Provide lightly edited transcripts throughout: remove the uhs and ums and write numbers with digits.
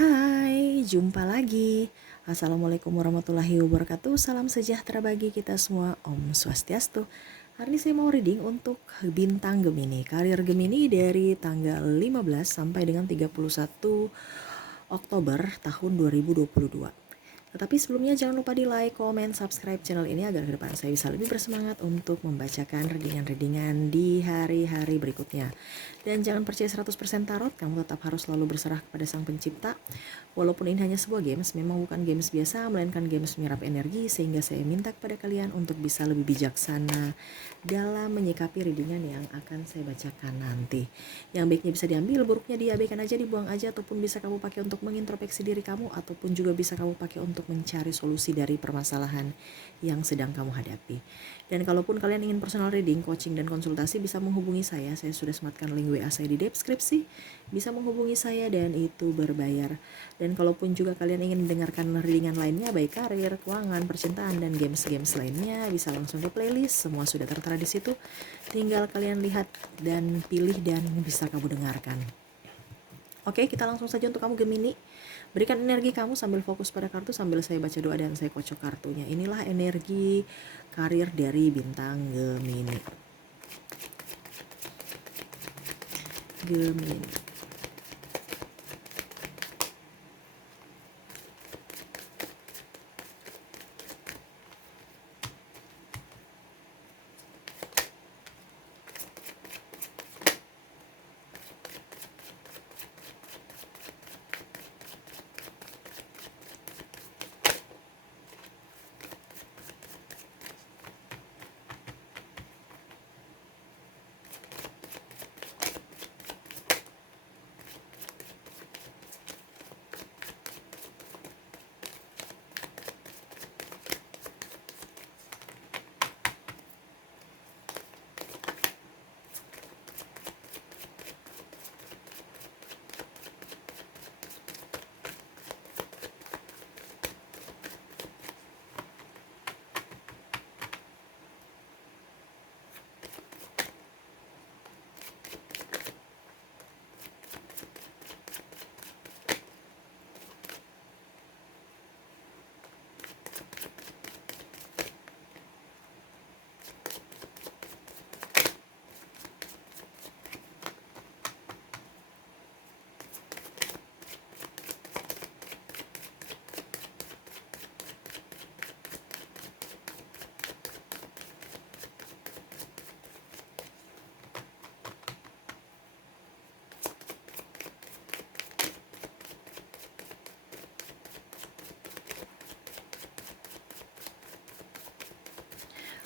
Hai, jumpa lagi. Assalamualaikum warahmatullahi wabarakatuh. Salam sejahtera bagi kita semua. Om Swastiastu. Hari ini saya mau reading untuk bintang Gemini. Karir Gemini dari tanggal 15 sampai dengan 31 Oktober tahun 2022. Tetapi sebelumnya jangan lupa di like, comment, subscribe channel ini agar ke depan saya bisa lebih bersemangat untuk membacakan readingan-readingan di hari-hari berikutnya. Dan jangan percaya 100% tarot, kamu tetap harus selalu berserah kepada Sang Pencipta. Walaupun ini hanya sebuah games, memang bukan games biasa, melainkan games menyerap energi, sehingga saya minta kepada kalian untuk bisa lebih bijaksana dalam menyikapi readingan yang akan saya bacakan nanti. Yang baiknya bisa diambil, buruknya diabaikan aja, dibuang aja, ataupun bisa kamu pakai untuk mengintrospeksi diri kamu, ataupun juga bisa kamu pakai untuk mencari solusi dari permasalahan yang sedang kamu hadapi. Dan kalaupun kalian ingin personal reading, coaching, dan konsultasi, bisa menghubungi saya. Saya sudah sematkan link WA saya di deskripsi. Bisa menghubungi saya dan itu berbayar. Dan kalaupun juga kalian ingin mendengarkan readingan lainnya, baik karir, keuangan, percintaan, dan games-games lainnya, bisa langsung ke playlist. Semua sudah tertera di situ. Tinggal kalian lihat dan pilih dan bisa kamu dengarkan. Oke, kita langsung saja untuk kamu Gemini. Berikan energi kamu sambil fokus pada kartu, sambil saya baca doa dan saya kocok kartunya. Inilah energi karir dari bintang Gemini. Gemini.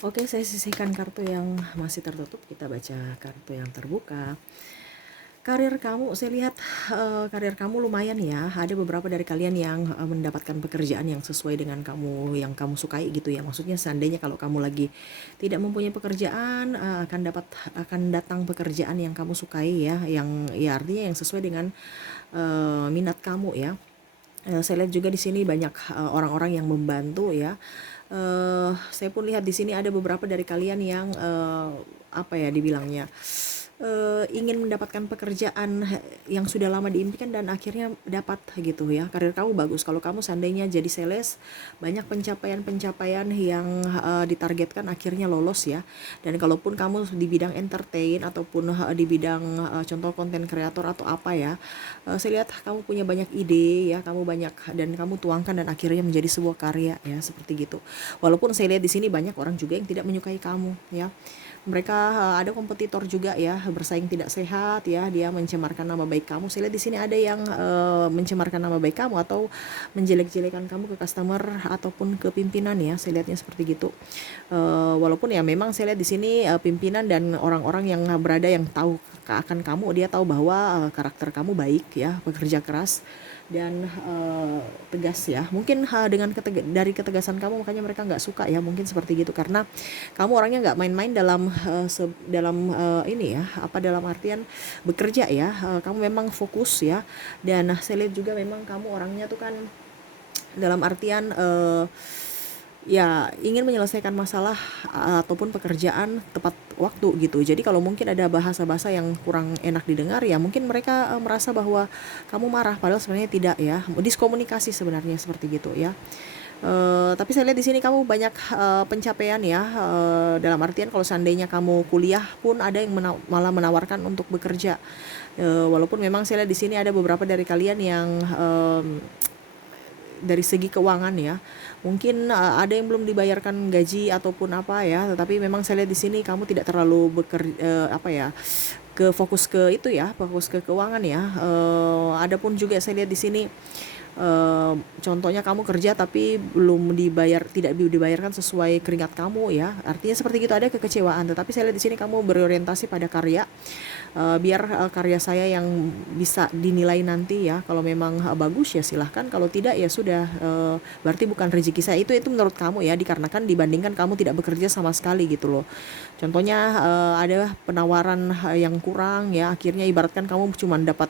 Oke, saya sisihkan kartu yang masih tertutup. Kita baca kartu yang terbuka. Karir kamu, saya lihat karir kamu lumayan ya. Ada beberapa dari kalian yang mendapatkan pekerjaan yang sesuai dengan kamu, yang kamu sukai gitu ya. Maksudnya seandainya kalau kamu lagi tidak mempunyai pekerjaan, akan datang pekerjaan yang kamu sukai ya, yang ya artinya yang sesuai dengan minat kamu ya. Saya lihat juga di sini banyak orang-orang yang membantu ya. Saya pun lihat di sini ada beberapa dari kalian yang apa ya dibilangnya, ingin mendapatkan pekerjaan yang sudah lama diimpikan dan akhirnya dapat gitu ya. Karir kamu bagus. Kalau kamu seandainya jadi sales, banyak pencapaian-pencapaian yang ditargetkan akhirnya lolos ya. Dan kalaupun kamu di bidang entertain ataupun di bidang contoh konten kreator atau apa ya, saya lihat kamu punya banyak ide ya, kamu banyak dan kamu tuangkan dan akhirnya menjadi sebuah karya ya, seperti gitu. Walaupun saya lihat di sini banyak orang juga yang tidak menyukai kamu ya. Mereka ada kompetitor juga ya, bersaing tidak sehat ya, dia mencemarkan nama baik kamu. Saya lihat di sini ada yang mencemarkan nama baik kamu atau menjelek-jelekan kamu ke customer ataupun ke pimpinan ya. Saya lihatnya seperti gitu. Walaupun ya memang saya lihat di sini pimpinan dan orang-orang yang berada yang tahu akan kamu, dia tahu bahwa karakter kamu baik ya, pekerja keras dan tegas ya. Mungkin dari ketegasan kamu makanya mereka nggak suka ya, mungkin seperti gitu, karena kamu orangnya nggak main-main dalam ini ya, apa dalam artian bekerja ya. Kamu memang fokus ya. Dan saya lihat juga memang kamu orangnya tuh kan dalam artian ya ingin menyelesaikan masalah ataupun pekerjaan tepat waktu gitu. Jadi kalau mungkin ada bahasa-bahasa yang kurang enak didengar ya mungkin mereka merasa bahwa kamu marah padahal sebenarnya tidak ya. Diskomunikasi sebenarnya seperti gitu ya. Tapi saya lihat di sini kamu banyak pencapaian ya, dalam artian kalau seandainya kamu kuliah pun ada yang malah menawarkan untuk bekerja. Walaupun memang saya lihat di sini ada beberapa dari kalian yang dari segi keuangan ya mungkin ada yang belum dibayarkan gaji ataupun apa ya, tetapi memang saya lihat di sini kamu tidak terlalu bekerja apa ya, ke fokus ke itu ya, fokus ke keuangan ya. Adapun juga saya lihat di sini contohnya kamu kerja tapi belum dibayar, tidak dibayarkan sesuai keringat kamu ya, artinya seperti gitu ada kekecewaan. Tetapi saya lihat di sini kamu berorientasi pada karya, biar karya saya yang bisa dinilai nanti ya, kalau memang bagus ya silahkan, kalau tidak ya sudah, berarti bukan rezeki saya. Itu menurut kamu ya, dikarenakan dibandingkan kamu tidak bekerja sama sekali gitu loh. Contohnya ada penawaran yang kurang ya, akhirnya ibaratkan kamu cuma dapat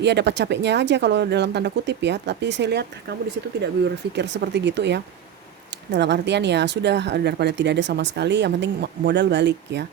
ya dapat capeknya aja kalau dalam tanda kutip ya, tapi saya lihat kamu di situ tidak berpikir seperti gitu ya. Dalam artian ya sudah, daripada tidak ada sama sekali, yang penting modal balik ya.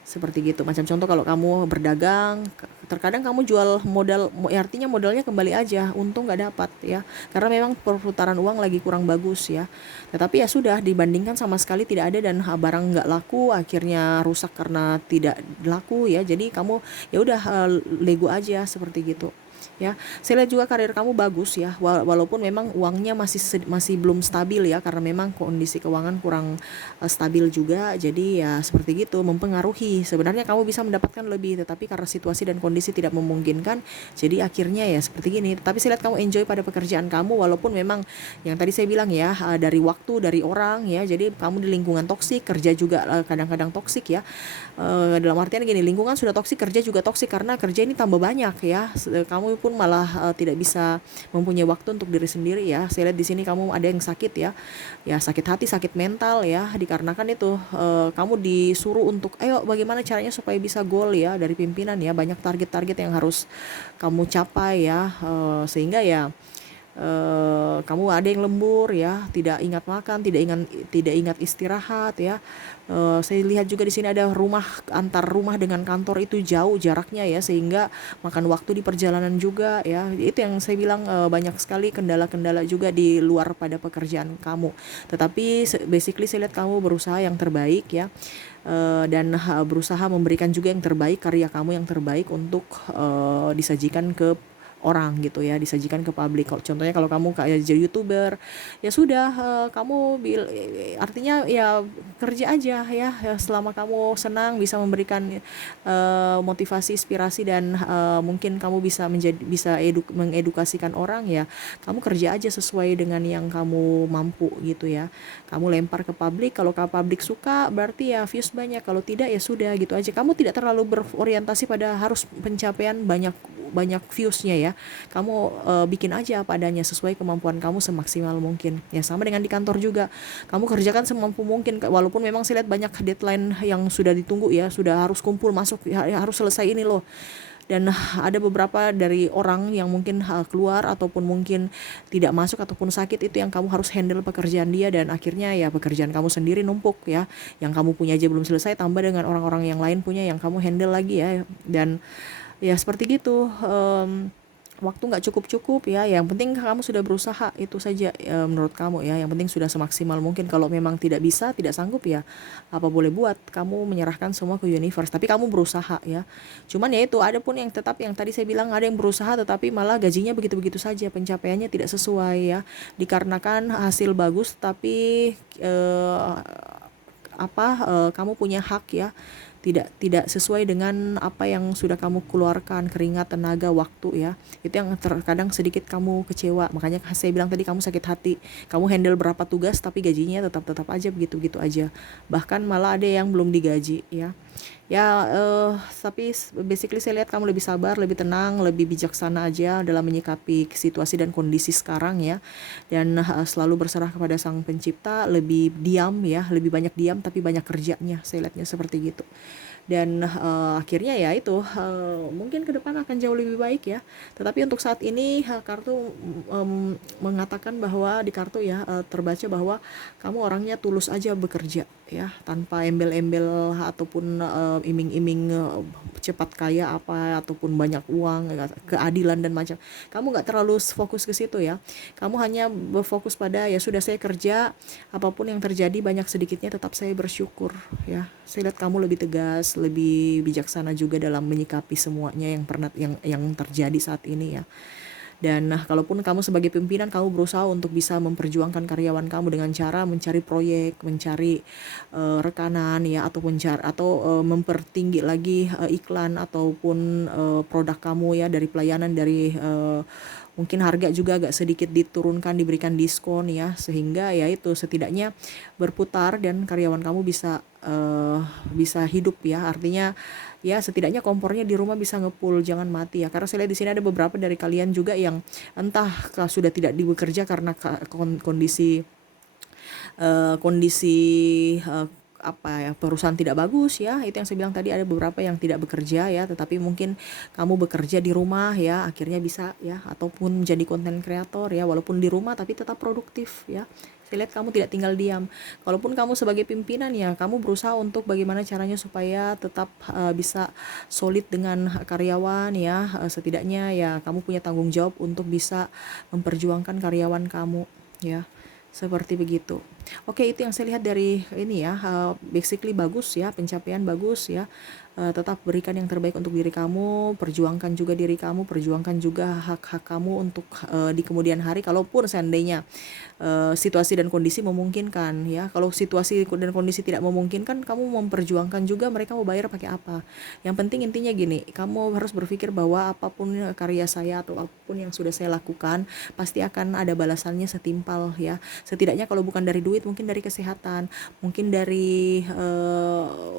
Seperti gitu. Macam contoh kalau kamu berdagang, terkadang kamu jual modal, ya artinya modalnya kembali aja, untung nggak dapat ya. Karena memang perputaran uang lagi kurang bagus ya. Tetapi ya sudah, dibandingkan sama sekali tidak ada dan barang nggak laku, akhirnya rusak karena tidak laku ya. Jadi kamu ya udah, lego aja seperti gitu. Ya, saya lihat juga karir kamu bagus ya, walaupun memang uangnya masih belum stabil ya, karena memang kondisi keuangan kurang stabil juga. Jadi ya seperti gitu mempengaruhi. Sebenarnya kamu bisa mendapatkan lebih, tetapi karena situasi dan kondisi tidak memungkinkan, jadi akhirnya ya seperti gini. Tapi saya lihat kamu enjoy pada pekerjaan kamu, walaupun memang yang tadi saya bilang ya, dari waktu, dari orang ya. Jadi kamu di lingkungan toksik, kerja juga kadang-kadang toksik ya. Dalam artian gini, lingkungan sudah toksik, kerja juga toksik, karena kerja ini tambah banyak ya. Kamu pun malah tidak bisa mempunyai waktu untuk diri sendiri ya. Saya lihat di sini kamu ada yang sakit ya, ya sakit hati, sakit mental ya, dikarenakan itu kamu disuruh untuk ayo bagaimana caranya supaya bisa goal ya dari pimpinan ya, banyak target-target yang harus kamu capai ya. Sehingga ya kamu ada yang lembur ya, tidak ingat makan, tidak ingat istirahat ya. Saya lihat juga di sini ada rumah, antar rumah dengan kantor itu jauh jaraknya ya, sehingga makan waktu di perjalanan juga ya. Itu yang saya bilang, banyak sekali kendala-kendala juga di luar pada pekerjaan kamu. Tetapi basically saya lihat kamu berusaha yang terbaik ya. Dan berusaha memberikan juga yang terbaik, karya kamu yang terbaik untuk disajikan ke orang gitu ya, disajikan ke publik. Contohnya kalau kamu kayak jadi YouTuber, ya sudah, kamu artinya ya kerja aja ya, selama kamu senang bisa memberikan motivasi, inspirasi, dan mungkin kamu bisa mengedukasikan orang ya, kamu kerja aja sesuai dengan yang kamu mampu gitu ya. Kamu lempar ke publik, kalau ke publik suka berarti ya views banyak, kalau tidak ya sudah gitu aja. Kamu tidak terlalu berorientasi pada harus pencapaian banyak banyak viewsnya ya. Kamu bikin aja apa adanya sesuai kemampuan kamu semaksimal mungkin ya. Sama dengan di kantor juga, kamu kerjakan semampu mungkin, walaupun memang saya lihat banyak deadline yang sudah ditunggu ya, sudah harus kumpul masuk ya, harus selesai ini loh. Dan ada beberapa dari orang yang mungkin keluar ataupun mungkin tidak masuk ataupun sakit, itu yang kamu harus handle pekerjaan dia, dan akhirnya ya pekerjaan kamu sendiri numpuk ya, yang kamu punya aja belum selesai, tambah dengan orang-orang yang lain punya yang kamu handle lagi ya. Dan ya seperti gitu, waktu nggak cukup-cukup ya. Yang penting kamu sudah berusaha, itu saja menurut kamu ya. Yang penting sudah semaksimal mungkin. Kalau memang tidak bisa, tidak sanggup ya apa boleh buat, kamu menyerahkan semua ke universe, tapi kamu berusaha ya. Cuman ya itu, ada pun yang tetap yang tadi saya bilang, ada yang berusaha tetapi malah gajinya begitu-begitu saja, pencapaiannya tidak sesuai ya, dikarenakan hasil bagus tapi kamu punya hak ya, tidak sesuai dengan apa yang sudah kamu keluarkan, keringat, tenaga, waktu ya. Itu yang terkadang sedikit kamu kecewa. Makanya saya bilang tadi kamu sakit hati, kamu handle berapa tugas tapi gajinya tetap aja begitu-begitu aja, bahkan malah ada yang belum digaji ya. Ya tapi basically saya lihat kamu lebih sabar, lebih tenang, lebih bijaksana aja dalam menyikapi situasi dan kondisi sekarang ya. Dan selalu berserah kepada Sang Pencipta, lebih diam ya, lebih banyak diam tapi banyak kerjanya, saya lihatnya seperti gitu. dan akhirnya ya itu mungkin ke depan akan jauh lebih baik ya. Tetapi untuk saat ini kartu mengatakan bahwa di kartu ya terbaca bahwa kamu orangnya tulus aja bekerja ya, tanpa embel-embel ataupun iming-iming cepat kaya apa ataupun banyak uang, keadilan dan macam. Kamu nggak terlalu fokus ke situ ya. Kamu hanya berfokus pada ya sudah, saya kerja, apapun yang terjadi banyak sedikitnya tetap saya bersyukur ya. Saya lihat kamu lebih tegas, lebih bijaksana juga dalam menyikapi semuanya yang pernah yang terjadi saat ini ya. Dan kalaupun kamu sebagai pimpinan, kamu berusaha untuk bisa memperjuangkan karyawan kamu dengan cara mencari proyek, mencari rekanan ya, atau mempertinggi lagi iklan ataupun produk kamu ya, dari pelayanan, dari mungkin harga juga agak sedikit diturunkan, diberikan diskon ya, sehingga ya itu setidaknya berputar dan karyawan kamu bisa hidup ya. Artinya ya setidaknya kompornya di rumah bisa ngepul, jangan mati ya. Karena saya lihat di sini ada beberapa dari kalian juga yang entah sudah tidak bekerja karena kondisi kondisi apa ya, perusahaan tidak bagus ya. Itu yang saya bilang tadi, ada beberapa yang tidak bekerja ya, tetapi mungkin kamu bekerja di rumah ya, akhirnya bisa ya, ataupun menjadi konten kreator ya, walaupun di rumah tapi tetap produktif ya. Saya lihat kamu tidak tinggal diam. Kalaupun kamu sebagai pimpinan ya, kamu berusaha untuk bagaimana caranya supaya tetap bisa solid dengan karyawan ya. Setidaknya ya kamu punya tanggung jawab untuk bisa memperjuangkan karyawan kamu ya. Seperti begitu. Oke, itu yang saya lihat dari ini ya. Basically bagus ya, pencapaian bagus ya. Tetap berikan yang terbaik untuk diri kamu, perjuangkan juga diri kamu, perjuangkan juga hak-hak kamu untuk di kemudian hari, kalaupun seandainya situasi dan kondisi memungkinkan ya. Kalau situasi dan kondisi tidak memungkinkan, kamu memperjuangkan juga mereka mau bayar pakai apa. Yang penting intinya gini, kamu harus berpikir bahwa apapun karya saya atau apapun yang sudah saya lakukan pasti akan ada balasannya setimpal ya. Setidaknya kalau bukan dari duit, mungkin dari kesehatan, mungkin dari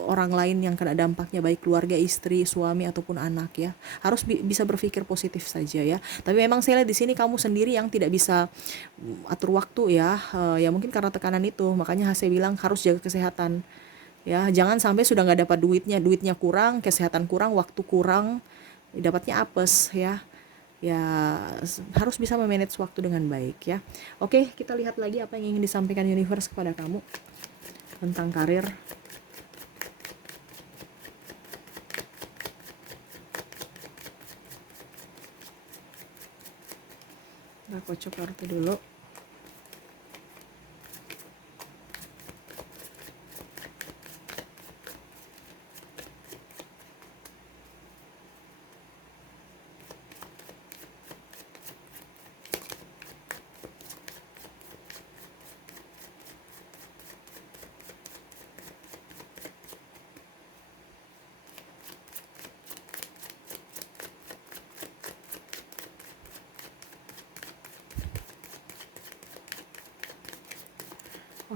orang lain yang kena dampaknya, baik keluarga, istri, suami ataupun anak ya. Harus bisa berpikir positif saja ya. Tapi memang saya lihat di sini kamu sendiri yang tidak bisa atur waktu ya. Ya mungkin karena tekanan itu, makanya saya bilang harus jaga kesehatan ya. Jangan sampai sudah nggak dapat duitnya kurang, kesehatan kurang, waktu kurang, dapatnya apes ya. Ya harus bisa memanage waktu dengan baik ya. Oke, kita lihat lagi apa yang ingin disampaikan universe kepada kamu tentang karir. Kita kocok kartu dulu.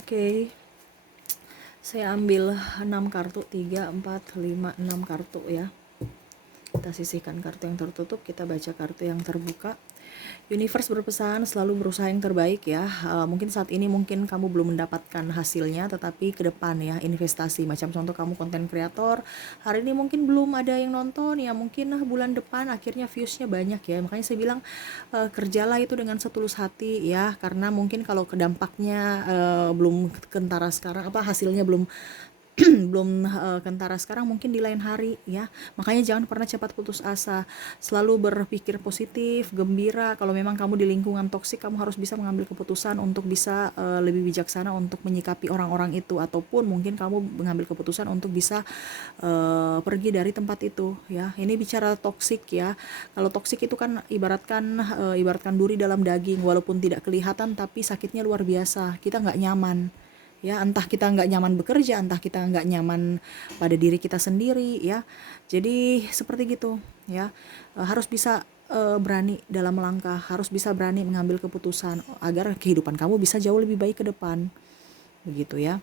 Oke, saya ambil 6 kartu, 3, 4, 5, 6 kartu ya. Kita sisihkan kartu yang tertutup, kita baca kartu yang terbuka. Universe berpesan selalu berusaha yang terbaik ya. Mungkin saat ini mungkin kamu belum mendapatkan hasilnya, tetapi ke depan ya, investasi. Macam contoh kamu konten kreator, hari ini mungkin belum ada yang nonton ya, mungkin bulan depan akhirnya viewsnya banyak ya. Makanya saya bilang kerjalah itu dengan setulus hati ya, karena mungkin kalau kedampaknya belum kentara sekarang, hasilnya belum belum kentara sekarang, mungkin di lain hari ya. Makanya jangan pernah cepat putus asa, selalu berpikir positif, gembira. Kalau memang kamu di lingkungan toksik, kamu harus bisa mengambil keputusan untuk bisa lebih bijaksana untuk menyikapi orang-orang itu, ataupun mungkin kamu mengambil keputusan untuk bisa pergi dari tempat itu ya. Ini bicara toksik ya. Kalau toksik itu kan ibaratkan duri dalam daging, walaupun tidak kelihatan tapi sakitnya luar biasa. Kita nggak nyaman ya, entah kita nggak nyaman bekerja, entah kita nggak nyaman pada diri kita sendiri ya. Jadi seperti gitu ya. Harus bisa berani dalam melangkah, harus bisa berani mengambil keputusan agar kehidupan kamu bisa jauh lebih baik ke depan, begitu ya.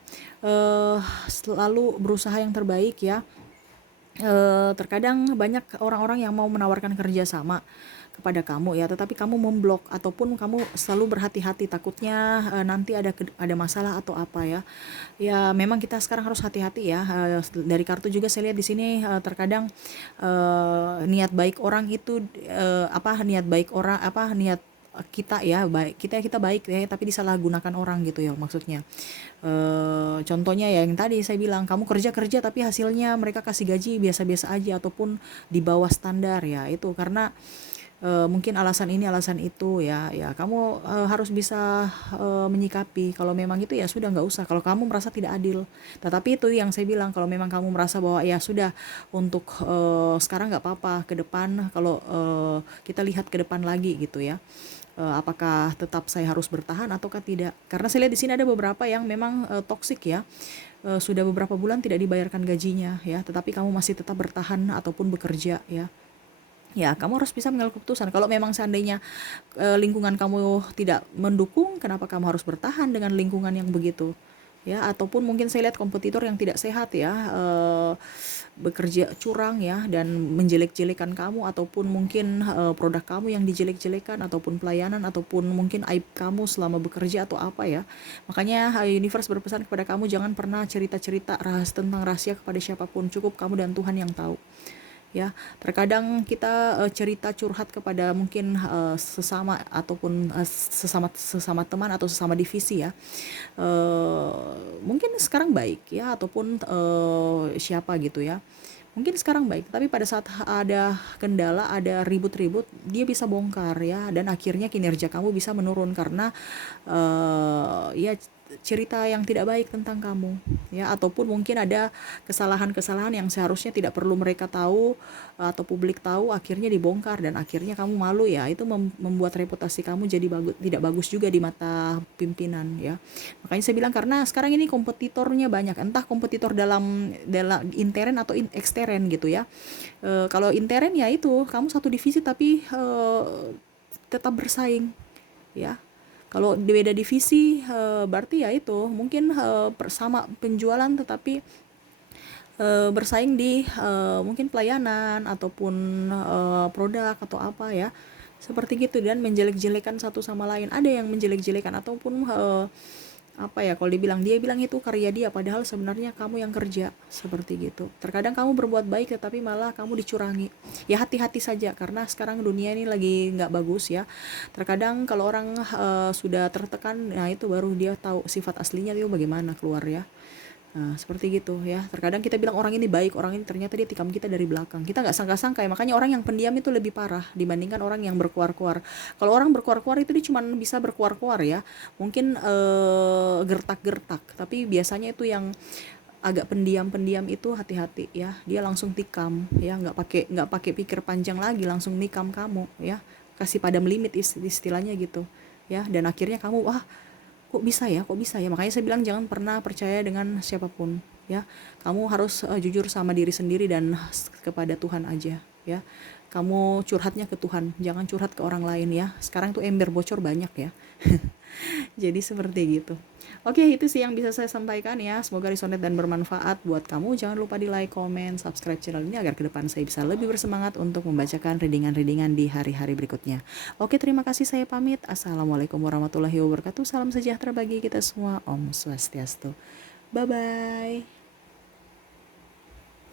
Selalu berusaha yang terbaik ya. Terkadang banyak orang-orang yang mau menawarkan kerjasama kepada kamu ya, tetapi kamu memblok ataupun kamu selalu berhati-hati takutnya nanti ada masalah atau apa ya. Ya memang kita sekarang harus hati-hati ya. Dari kartu juga saya lihat di sini terkadang niat baik orang itu niat baik orang niat kita ya baik kita baik ya tapi disalahgunakan orang gitu ya maksudnya. Contohnya ya yang tadi saya bilang kamu kerja tapi hasilnya mereka kasih gaji biasa-biasa aja ataupun di bawah standar ya itu karena mungkin alasan ini alasan itu ya kamu harus bisa menyikapi kalau memang itu ya sudah nggak usah kalau kamu merasa tidak adil. Tetapi itu yang saya bilang kalau memang kamu merasa bahwa ya sudah untuk sekarang nggak apa-apa ke depan kalau kita lihat ke depan lagi gitu ya. Apakah tetap saya harus bertahan ataukah tidak? Karena saya lihat di sini ada beberapa yang memang toksik ya. Sudah beberapa bulan tidak dibayarkan gajinya ya, tetapi kamu masih tetap bertahan ataupun bekerja ya. Ya, kamu harus bisa mengambil keputusan. Kalau memang seandainya lingkungan kamu tidak mendukung, kenapa kamu harus bertahan dengan lingkungan yang begitu? Ya, ataupun mungkin saya lihat kompetitor yang tidak sehat ya, bekerja curang ya dan menjelek-jelekan kamu ataupun mungkin produk kamu yang dijelek-jelekan ataupun pelayanan ataupun mungkin aib kamu selama bekerja atau apa ya. Makanya universe berpesan kepada kamu jangan pernah cerita-cerita tentang rahasia kepada siapapun, cukup kamu dan Tuhan yang tahu. Ya, terkadang kita cerita curhat kepada mungkin sesama ataupun sesama sesama teman atau sesama divisi ya. Mungkin sekarang baik ya ataupun siapa gitu ya. Mungkin sekarang baik, tapi pada saat ada kendala, ada ribut-ribut, dia bisa bongkar ya dan akhirnya kinerja kamu bisa menurun karena ya cerita yang tidak baik tentang kamu ya ataupun mungkin ada kesalahan-kesalahan yang seharusnya tidak perlu mereka tahu atau publik tahu akhirnya dibongkar dan akhirnya kamu malu ya itu membuat reputasi kamu jadi tidak bagus juga di mata pimpinan ya. Makanya saya bilang karena sekarang ini kompetitornya banyak entah kompetitor dalam intern atau ekstern gitu ya. Kalau intern ya itu kamu satu divisi tapi tetap bersaing ya. Kalau beda divisi berarti ya itu mungkin sama penjualan tetapi bersaing di mungkin pelayanan ataupun produk atau apa ya. Seperti gitu dan menjelek-jelekan satu sama lain. Ada yang menjelek-jelekan ataupun apa ya kalau dia bilang itu karya dia padahal sebenarnya kamu yang kerja seperti gitu. Terkadang kamu berbuat baik tetapi malah kamu dicurangi. Ya hati-hati saja karena sekarang dunia ini lagi nggak bagus ya. Terkadang kalau orang sudah tertekan, nah itu baru dia tahu sifat aslinya itu bagaimana keluar ya. Nah, seperti gitu ya. Terkadang kita bilang orang ini baik, orang ini ternyata dia tikam kita dari belakang. Kita nggak sangka-sangka ya. Makanya orang yang pendiam itu lebih parah dibandingkan orang yang berkuar-kuar. Kalau orang berkuar-kuar itu dia cuma bisa berkuar-kuar ya. Mungkin gertak-gertak. Tapi biasanya itu yang agak pendiam-pendiam itu hati-hati ya. Dia langsung tikam ya. Nggak pakai pikir panjang lagi, langsung nikam kamu ya. Kasih padam limit istilahnya gitu ya. Dan akhirnya kamu kok bisa ya makanya saya bilang jangan pernah percaya dengan siapapun ya. Kamu harus jujur sama diri sendiri dan kepada Tuhan aja ya. Kamu curhatnya ke Tuhan, jangan curhat ke orang lain ya. Sekarang tuh ember bocor banyak ya. Jadi seperti gitu. Oke, itu sih yang bisa saya sampaikan ya. Semoga resonate dan bermanfaat buat kamu. Jangan lupa di like, comment, subscribe channel ini agar ke depan saya bisa lebih bersemangat untuk membacakan readingan-readingan di hari-hari berikutnya. Oke, terima kasih, saya pamit. Assalamualaikum warahmatullahi wabarakatuh. Salam sejahtera bagi kita semua. Om Swastiastu. Bye-bye.